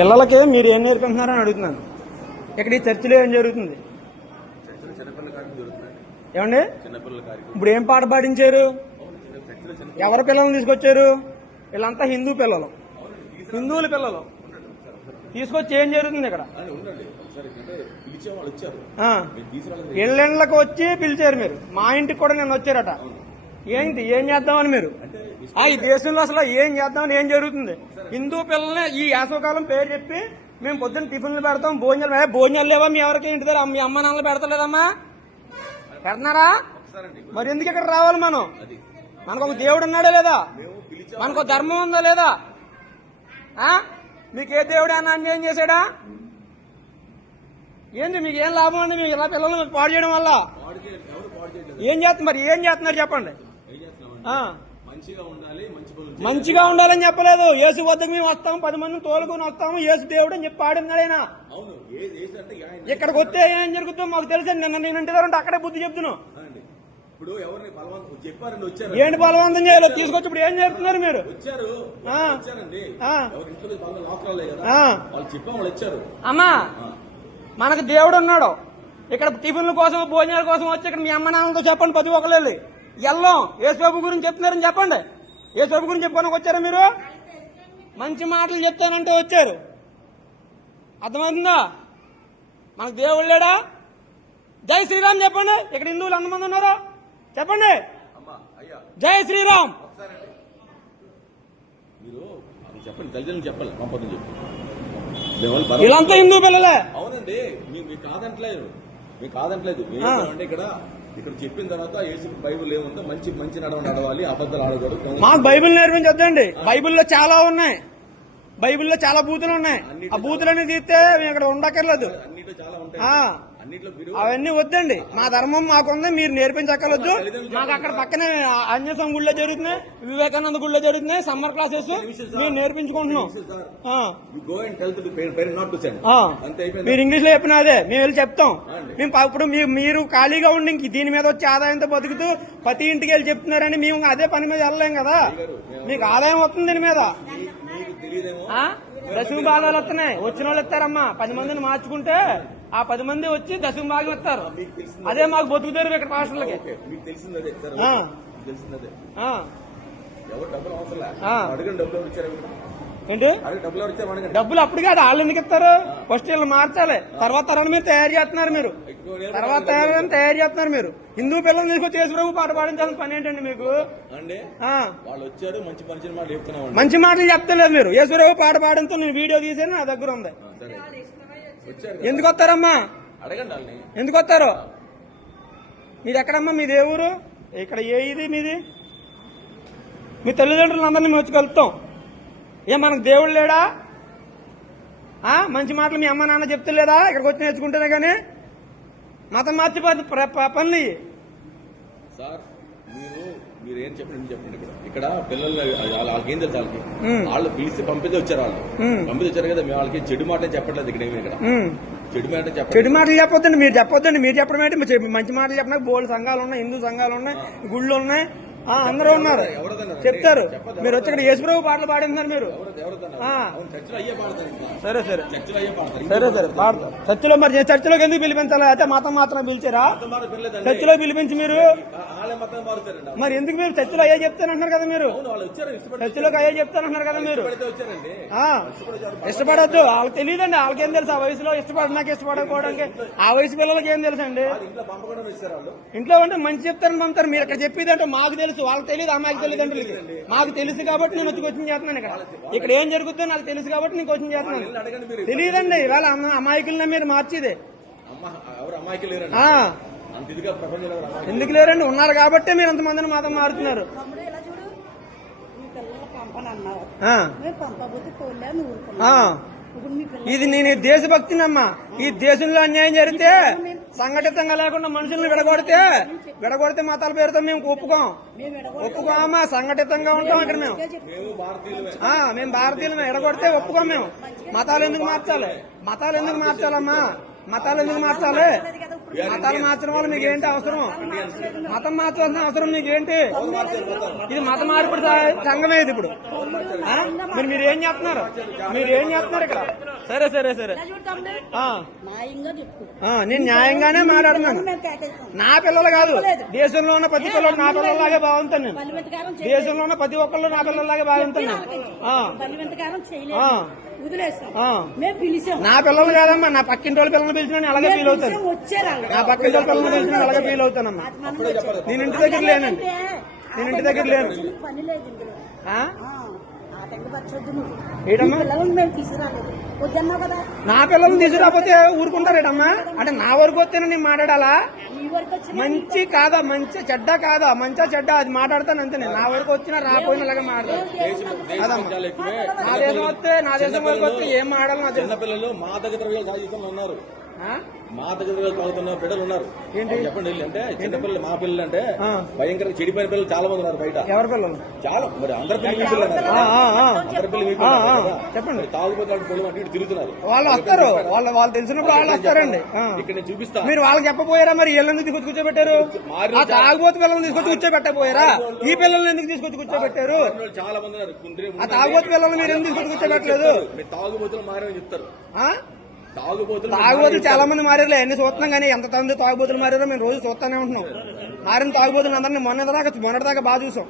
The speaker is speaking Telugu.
పిల్లలకి మీరు ఏం నేర్పిస్తున్నారని అడుగుతున్నాను. ఇక్కడ ఈ చర్చిలో ఏం జరుగుతుంది ఏమండి? ఇప్పుడు ఏం పాట పాడించారు? ఎవరి పిల్లల్ని తీసుకొచ్చారు? వీళ్ళంతా హిందూ పిల్లలు, హిందువుల పిల్లలు తీసుకొచ్చి ఏం జరుగుతుంది ఇక్కడ? ఇళ్ళకి వచ్చి పిలిచారు మీరు. మా ఇంటికి కూడా నేను వచ్చారట. ఏంటి ఏం చేద్దామని మీరు? ఈ దేశంలో అసలు ఏం చేద్దామని ఏం జరుగుతుంది? హిందూ పిల్లల్ని ఈ వేసవకాలం పేరు చెప్పి మేము పొద్దున్న టిఫిన్లు పెడతాం, భోజనాలు లేవా మీ ఎవరికి? ఇంటి దగ్గర మీ అమ్మ నాన్నలు పెడతలేదమ్మా? పెడుతున్నారా? మరి ఎందుకు ఇక్కడ రావాలి? మనకు ఒక దేవుడు ఉన్నాడా లేదా? మనకు ధర్మం ఉందా లేదా? మీకు ఏ దేవుడు అన్న అన్యాయం చేశాడా? ఏంది మీకు ఏం లాభం అండి? మీకు ఇలా పిల్లల్ని పాడు చేయడం వల్ల ఏం చేస్తున్నారు? మరి ఏం చేస్తున్నారు చెప్పండి? మంచిగా ఉండాలని చెప్పలేదు. యేసు వద్దకు మేము వస్తాము, 10 మందిని తోలుకొని వస్తాము, యేసు దేవుడు అని చెప్పి పాడున్నాడు ఆయన. ఇక్కడికి వస్తే ఏం జరుగుతుందో మాకు తెలుసు. నిన్న నేను ఇంటి దగ్గర అక్కడే బుద్ధి చెప్తున్నాను. ఏంటి బలవంతం చేయాలో తీసుకొచ్చి ఇప్పుడు ఏం చేస్తున్నారు మీరు? అమ్మా మనకు దేవుడు ఉన్నాడు. ఇక్కడ టిఫిన్ల కోసం భోజనాల కోసం వచ్చి ఇక్కడ మీ అమ్మ నాన్నలతో చెప్పండి, ప్రతి ఒక్కరు వెళ్ళి ఎల్లం యేసుబాబు గురించి చెప్తున్నారని చెప్పండి. యేసుబాబు గురించి చెప్పుకోడానికి వచ్చారా మీరు? మంచి మాటలు చెప్తానంటే వచ్చారు. అర్థమవుతుందా? మనకు దేవుడు లేడా? జై శ్రీరామ్ చెప్పండి. ఇక్కడ హిందువులు ఎంతమంది ఉన్నారు చెప్పండి. జై శ్రీరామ్ వీళ్ళంతా హిందూ పిల్లలే. అవునండి, మీకు కాదంటలేదు, ఇక్కడ చెప్పిన తర్వాత యేసు బైబుల్ ఏముందో మంచి నడవాలి, అబద్ధాలు ఆడకూడదు. మాకు బైబిల్ నేర్పించొద్దండి. బైబిల్లో చాలా ఉన్నాయి, బైబిల్లో చాలా బూతులు ఉన్నాయి. ఆ బూతులన్నీ తీస్తే మేము ఇక్కడ ఉండక్కర్లేదు. అవన్నీ వద్దండి. మా ధర్మం మాకుంది, మీరు నేర్పించక్కర్లేదు. మాకు అక్కడ పక్కనే అన్యసం గుళ్ళో జరుగుతున్నాయి, వివేకానంద గుళ్ళో జరుగుతున్నాయి సమ్మర్ క్లాసెస్. మేము నేర్పించుకుంటున్నాం. మీరు ఇంగ్లీష్ లో చెప్పిన అదే మేము వెళ్ళి చెప్తాం. మేము ఇప్పుడు మీరు ఖాళీగా ఉండి ఇంక దీని మీద వచ్చి ఆదాయంతో బతుకుతూ ప్రతి ఇంటికి వెళ్ళి చెప్తున్నారని మేము అదే పని మీద వెళ్ళలేం కదా. మీకు ఆదాయం వస్తుంది దీని మీద. దశమ భాగాలు వస్తున్నాయి, వచ్చిన వాళ్ళు ఇస్తారమ్మా. 10 మందిని మార్చుకుంటే ఆ 10 మంది వచ్చి దశమ భాగం ఇస్తారు. అదే మాకు బతుకుతారు ఇక్కడ పాస్టర్లకి. ఏంటి డబ్బులు అప్పుడు కాదు, వాళ్ళు ఎందుకు ఇస్తారు? ఫస్ట్ వీళ్ళు మార్చాలి, తర్వాత తరాన్ని మీరు తయారు చేస్తున్నారు. మీరు హిందూ పిల్లల్ని తీసుకొచ్చి యేసు ప్రభు పాట పాడించాల్సిన పని ఏంటండి మీకు? మంచి మాటలు చెప్తలేదు మీరు. యేసు ప్రభు పాట పాడంతో నేను వీడియో తీసాను, నా దగ్గర ఉంది. ఎందుకు వస్తారమ్మా? ఎందుకు వస్తారు? మీది ఎక్కడమ్మా? మీ దేవురు ఇక్కడ ఇది మీది. మీ తల్లిదండ్రులు అందరినీ వచ్చి కలుపుతాం. మనకు దేవుడు లేడా? మంచి మాటలు మీ అమ్మ నాన్న చెప్తలేదా? ఇక్కడికి వచ్చి నేర్చుకుంటేనే కానీ మతం మార్చిపోతుంది పనులు. సార్ మీరు ఏం చెప్పండి ఇక్కడ పిల్లలు వాళ్ళకి ఏం తెలుసు? వాళ్ళు పిలిచి పంపితే వచ్చారు. కదా మేము వాళ్ళకి చెడు మాటలు చెప్పట్లేదు. ఇక్కడ చెడు మాటలు చెప్పొద్దండి. మీరు చెప్పొద్దండి. మీరు చెప్పడం ఏంటి? మంచి మాటలు చెప్పడానికి బోల్డ్ సంఘాలు ఉన్నాయి, హిందూ సంఘాలు ఉన్నాయి, గుళ్ళు ఉన్నాయి, అందరూ ఉన్నారు, చెప్తారు. మీరు వచ్చి ఇక్కడ యేసు ప్రభు పాటలు పాడిస్తున్నారు మీరు. సరే పాడతారు. చర్చిలో మరి చర్చిలోకి ఎందుకు పిలిపించాలి? అయితే మతం మాత్రం పిలిచారా? చర్చిలో పిలిపించి మీరు మరి ఎందుకు? మీరు చర్చిలో అయ్యే చెప్తానంటున్నారు కదా. మీరు చర్చిలోకి అయ్యే చెప్తానంటున్నారు కదా. మీరు ఇష్టపడద్దు. వాళ్ళకి తెలియదండి. వాళ్ళకేం తెలుసు? ఆ వయసులో ఇష్టపడకపోవడానికి ఆ వయసు పిల్లలకి ఏం తెలుసు అండి? ఇంట్లో అంటే మంచి చెప్తారని పంపుతారు. మీరు ఇక్కడ చెప్పేది అంటే మాకు తెలుసు, వాళ్ళకి తెలియదు. అమ్మాయికి తల్లిదండ్రులకి మాకు తెలుసు కాబట్టి నేను వచ్చి కోచింగ్ చేస్తున్నాను. ఇక్కడ ఏం జరుగుతుందో నాకు తెలుసు కాబట్టి నేను కోచింగ్ చేస్తున్నాను. తెలియదండి. ఇవాళ అమాయకులనే మీరు మార్చేదే. ఎందుకు లేరండి? ఉన్నారు కాబట్టి మీరు ఎంతమందిని మాత్రం మారుతున్నారు. ఇది నేను దేశభక్తినమ్మా. ఈ దేశంలో అన్యాయం జరిగితే సంఘటితంగా లేకుండా మనుషుల్ని విడగొడితే మతాల పేరుతో మేము ఒప్పుకోమా. సంఘటితంగా ఉంటాం ఇక్కడ మేము భారతీయులమే. విడగొడితే ఒప్పుకోం మేము. మతాలు ఎందుకు మార్చాలమ్మా? మతాలు ఎందుకు మార్చాలి? మతాలు మార్చడం వల్ల మీకు ఏంటి అవసరం? మతం మార్చాల్సిన అవసరం మీకేంటి? ఇది మత మార్పిడి సంఘమే ఇది ఇప్పుడు. ఆ? మీరు ఏం చేస్తున్నారు? మీరు ఏం చేస్తున్నారు ఇక్కడ? సరే సరే సరే ఆ. నేను న్యాయంగానే మాట్లాడుతున్నాను. నా పిల్లలు కాదు, దేశంలో ఉన్న ప్రతి పిల్లలు నా పిల్లల్లాగే బాగుంటాను నేను. దేశంలో ఉన్న ప్రతి ఒక్కళ్ళు నా పిల్లల్లాగే బాగుంటాను నేను. నా పిల్లలు కాదమ్మా, నా పక్కింటి వాళ్ళ పిల్లల్ని పిలిచినా నేను అలాగే ఫీల్ అవుతాను. నా పక్కింటి వాళ్ళ పిల్లల్ని పిలిచినా అలాగే ఫీల్ అవుతానమ్మా. నేను ఇంటి దగ్గర లేనండి, నేను ఇంటి దగ్గర లేను. నా పిల్లల్ని తీసుకురాకపోతే ఊరుకుంటారేటమ్మా? అంటే నా వరకు వస్తేనే నేను మాట్లాడాలా? మంచి కాదా, మంచి చెడ్డ కాదా, మంచిగా చెడ్డ అది మాట్లాడతాను అంతే. నేను నా వరకు వచ్చినా రాకపోయినా అలాగే మాట్లాడతాను. నా దేశం వస్తే, నా దేశం వరకు వస్తే ఏం మాట్లాడాలి? నా చిన్న పిల్లలు మా దగ్గర ఉన్నారు, మా దగ్గర తాగుతున్న బిడ్డలు ఉన్నారు. చెప్పండి అంటే చిన్న పిల్లలు, మా పిల్లలు అంటే భయంకరంగా చెడిపోయిన పిల్లలు చాలా మంది ఉన్నారు బయట. ఎవరి పిల్లలు? చాలా మరి అందరి పిల్లలు చెప్పండి. తాగుపోతే పిల్లలు అటు ఇటు తిరుగుతున్నారు. వాళ్ళు వస్తారు, వాళ్ళు తెలిసినప్పుడు వాళ్ళు వస్తారండి. ఇక్కడ నేను చూపిస్తా. మీరు వాళ్ళకి చెప్పపోయారా? మరి వీళ్ళని తీసుకొచ్చి కూర్చోబెట్టారు. ఆ తాగుబోతు పిల్లల్ని తీసుకొచ్చి కూర్చోబెట్టపోయారా? ఈ పిల్లల్ని ఎందుకు తీసుకొచ్చి కూర్చోబెట్టారు? చాలా మంది ఉన్నారు. ఆ తాగుబోతు పిల్లల్ని మీరు ఎందుకు తీసుకొచ్చి కూర్చోబెట్టలేదు? తాగుబోతులు మారని చెప్తారు. తాగుబోతులు చాలా మంది మారారు, అన్ని చూస్తున్నాం. కానీ ఎంత మంది తాగుబోతులు మారారో మేము రోజు చూస్తానే ఉంటున్నాం. మారిన తాగుబోతులు అందరినీ మొన్నటిదాకా బాగా చూసాం.